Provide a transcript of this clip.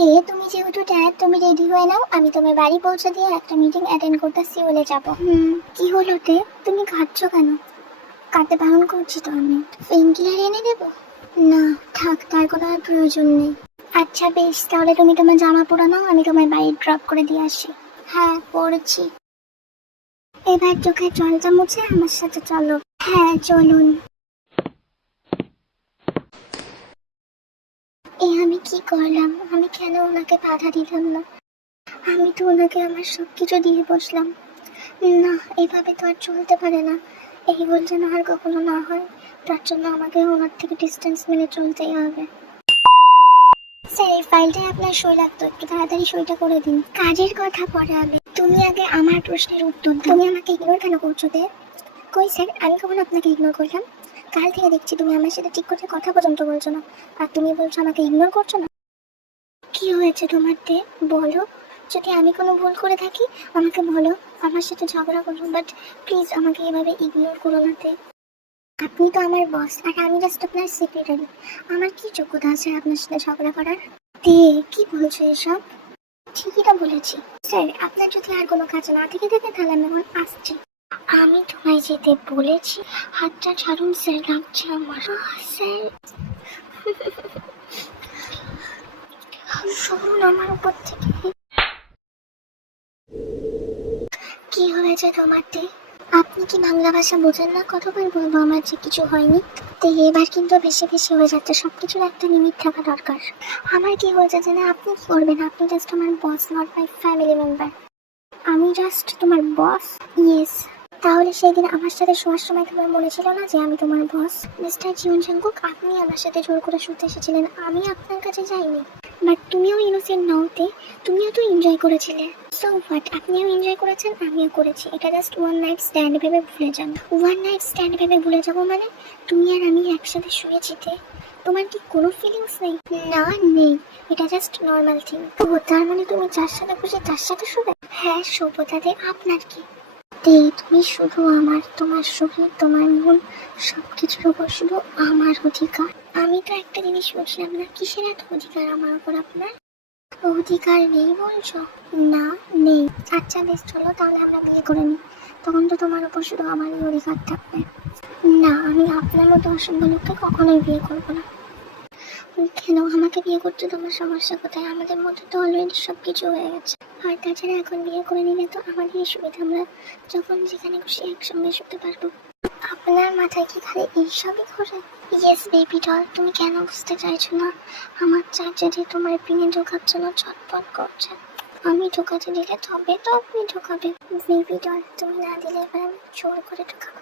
তুমি যেহেতু ড্যাড, তুমি রেডি হয়ে নাও, আমি তোমার বাড়ি পৌঁছে দিয়ে একটা মিটিং অ্যাটেন্ড করতে সিওলে যাব। কি হলো তে, তুমি খাচ্ছ কেন? কাঁদতে বারণ করছি তো আমি। পেইনকিলার এনে দেবো? না থাক, তার কোনো আর প্রয়োজন নেই। আচ্ছা বেশ, তাহলে তুমি তোমার জামা পরে নাও, আমি তোমার বাড়ি ড্রপ করে দিয়ে আসি। হ্যাঁ পড়ছি। এবার চোখে জলটা মুছে আমার সাথে চলো। হ্যাঁ চলুন। আমি কি করলাম? আমি কেন ওনাকে বাধা দিলাম না? আমি তো ওনাকে আমার সবকিছু দিয়ে বসলাম। না, এইভাবে তো আর চলতে পারে না। এই ভুল যেন আর কখনো না হয়, তার জন্য আমাকে ওনার থেকে ডিস্টেন্স মেনে চলতেই হবে। স্যার, এই ফাইলটায় আপনার সই লাগতো, একটু তাড়াতাড়ি সইটা করে দিন। কাজের কথা পরে হবে, তুমি আগে আমার প্রশ্নের উত্তর দাও। তুমি আমাকে ইগনোর কেন করছো তে? কই স্যার, আমি কখন আপনাকে ইগনোর করলাম? কাল থেকে দেখছি তুমি আমার সাথে ঠিক করে কথা পর্যন্ত বলছো না, আর তুমি বলছো আমাকে ইগনোর করছো না। কি হয়েছে তোমার তে, বলো। যদি আমি কোনো ভুল করে থাকি আমাকে বলো, আমার সাথে ঝগড়া করো, বাট প্লিজ আমাকে এভাবে ইগনোর করো না তে। আপনি তো আমার বস আর আমি জাস্ট আপনার সেক্রেটারি। আমার কি যোগ্যতা আছে আপনার সাথে ঝগড়া করার? তে, কি বলছো এসব? ঠিকই তো বলেছি। স্যার, আপনার যদি আর কোনো কাজ না থেকে থাকে তাহলে আমি এখন আসছি। আমি তোমায় যেতে বলেছি। হাতটা ছাড়ুন স্যার, লাগছে আমার। স্যার, সরুন আমার উপর থেকে। কি হয়েছে তোমার তে? আপনি কি বাংলা ভাষা বোঝেন না? কতবার বলবো আমার যে কিছু হয়নি? তো এবার কিন্তু বেশি বেশি হয়ে যাচ্ছে, সবকিছুর একটা লিমিট থাকা দরকার। আমার কি হয়েছে জানে? আপনি কি করবেন? আপনি জাস্ট আমার বস, নট মাই ফ্যামিলি মেম্বার। আমি জাস্ট তোমার বস? ইয়েস। তাহলে সেই দিন আমার সাথে শোয়ার সময় তোমার মনে ছিল না যে আমি তোমার বস? মিস্টার জীবন শঙ্কুক, আপনি আমার সাথে জোর করে শুতে এসেছিলেন, আমি আপনার কাছে যাইনি। বাট তুমিও ইনোসেন্ট নওতে, তুমিও তো এনজয় করেছিলে। সো হোয়াট, আপনিও এনজয় করেছেন, আমিও করেছি। এটা জাস্ট ওয়ান নাইট স্ট্যান্ড ভেবে ভুলে যান। ওয়ান নাইট স্ট্যান্ড ভেবে ভুলে যাবো মানে? তুমি আর আমি একসাথে শুয়েছি তে, তোমার কি কোনো ফিলিংস নেই? না নেই, এটা জাস্ট নর্মাল থিং। ও তার মানে তুমি যার সাথে খুশি তার সাথে শুবে? হ্যাঁ শোবো, তাতে আপনার কি? তে, তুমি শুধু আমার, তোমার শরীর, তোমার মন, সবকিছুর উপর শুধু আমার অধিকার। আমি তো একটা জিনিস বুঝলাম না, কিসের এত অধিকার আমার উপর আপনার? অধিকার নেই বলছো? না নেই। আচ্ছা বেশ, চলো তাহলে আমরা বিয়ে করে নিই, তখন তো তোমার উপর শুধু আমারই অধিকার থাকবে। না, আমি আপনার মতো অসভ্য লোককে কখনোই বিয়ে করবো না। কেন? আমাকে বিয়ে করতে তোমার সমস্যা কোথায়? আমাদের মধ্যে তো অলরেডি সব কিছু হয়ে গেছে। আর তাছাড়া এখন বিয়ে করে নিলে তো আমাদেরই সুবিধা, আমরা যখন যেখানে খুশি একসঙ্গে শুতে পারবো। আপনার মাথায় কি খালি এইসবই ঘোরে? ইয়েস বেবি ডল, তুমি কেন বুঝতে চাইছো না? আমার চার্জে যে তোমার পিনে ঢোকার জন্য ছটফট করছে। আমি ঢোকাতে দিলে তবে তো আপনি ঢোকাবেন। বেবি ডল, তুমি না দিলে এবার আমি জোর করে ঢোকাবো।